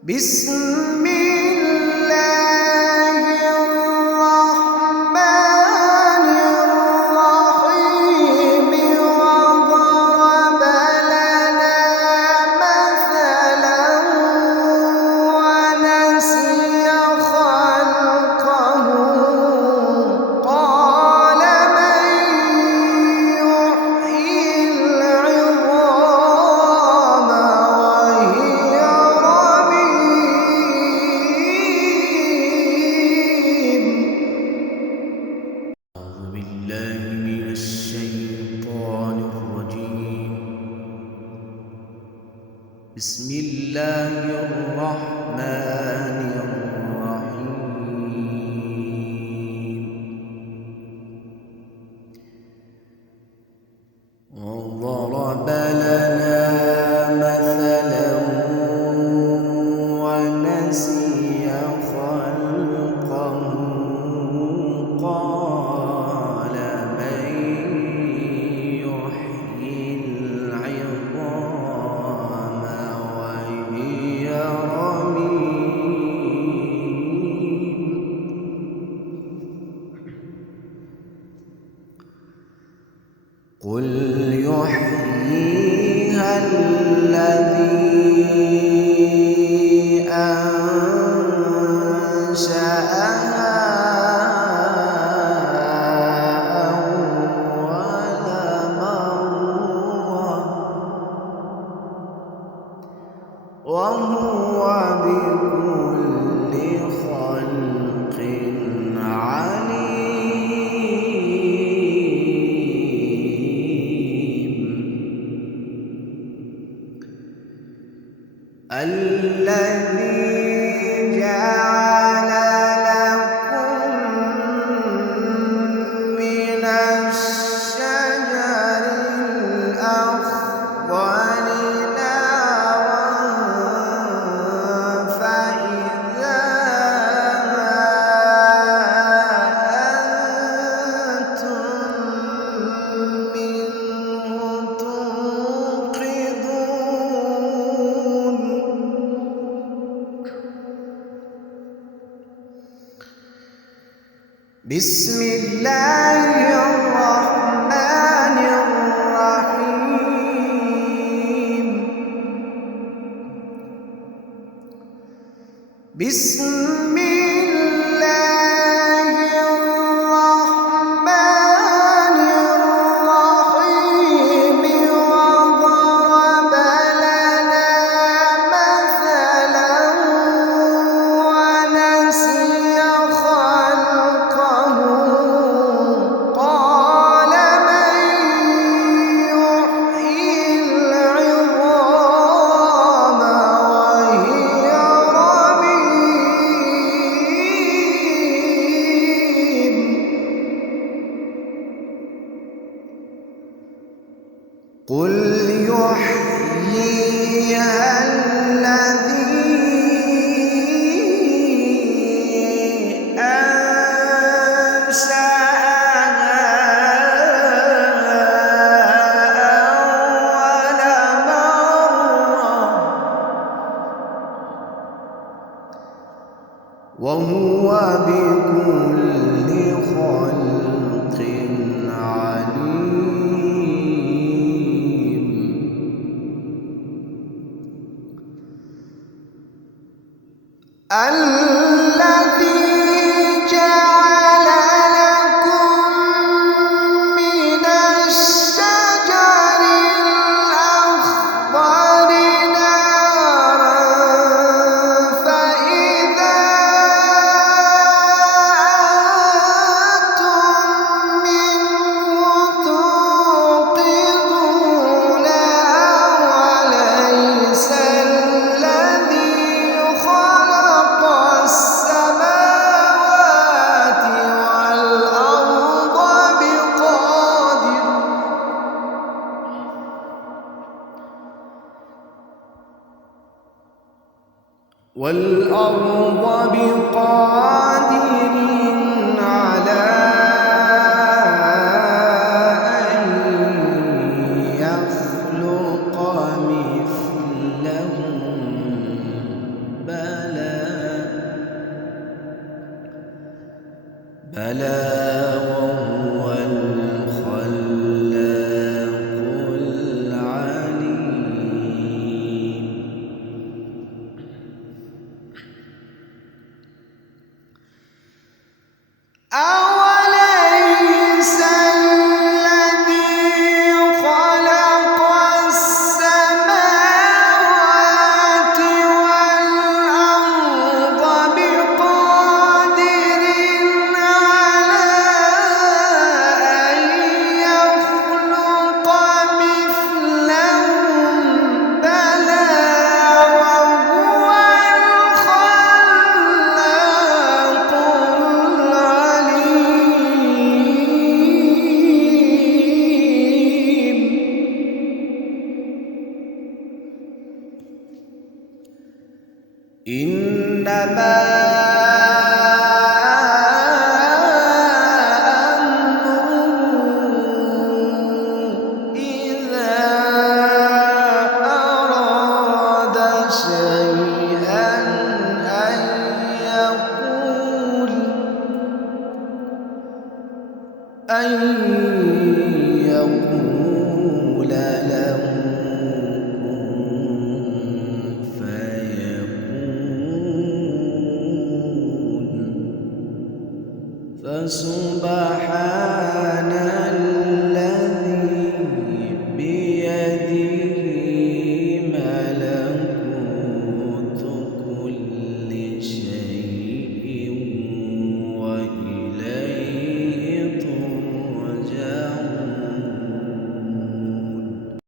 بسم الله الرحمن الرحيم وضرب لنا مثلا ونسي خلقه قال من يحيي العظام وهي رميم. أعوذ بالله من الشيطان الرجيم. بسم الله الرحمن الرحيم. وضرب لنا مثلا ونسي خلقه قال من يحيي العظام وهي رميم. قل يحييها الذي أنشأها أول مرة وهو بكل خلق عليم. الذي جعل لكم من الشجر الأخضر نارا فإذا أنتم منه توقدون. بسم الله الرحمن الرحيم. بسم الله الرحمن الرحيم. وضرب لنا مثلا ونسي خلقه قال من يحيي العظام وهي رميم. قل يحييها الذي أنشأها أول مرة وهو بكل خلق عليم. الذي جعل لكم من الشجر الأخضر نارا فإذا أنتم منه توقدون. أوليس الذي خلق السماوات والأرض بقادر على أن يخلق مثلهم ألا وهو الخلاق العليم. أوليس الذي خلق السماوات والأرض بقادر على أن يخلق مثلهم؟ بلى وهو الخلاق العليم. إنما أمره إذا أراد شيئا أن يقول له كن فيكون. فسبحان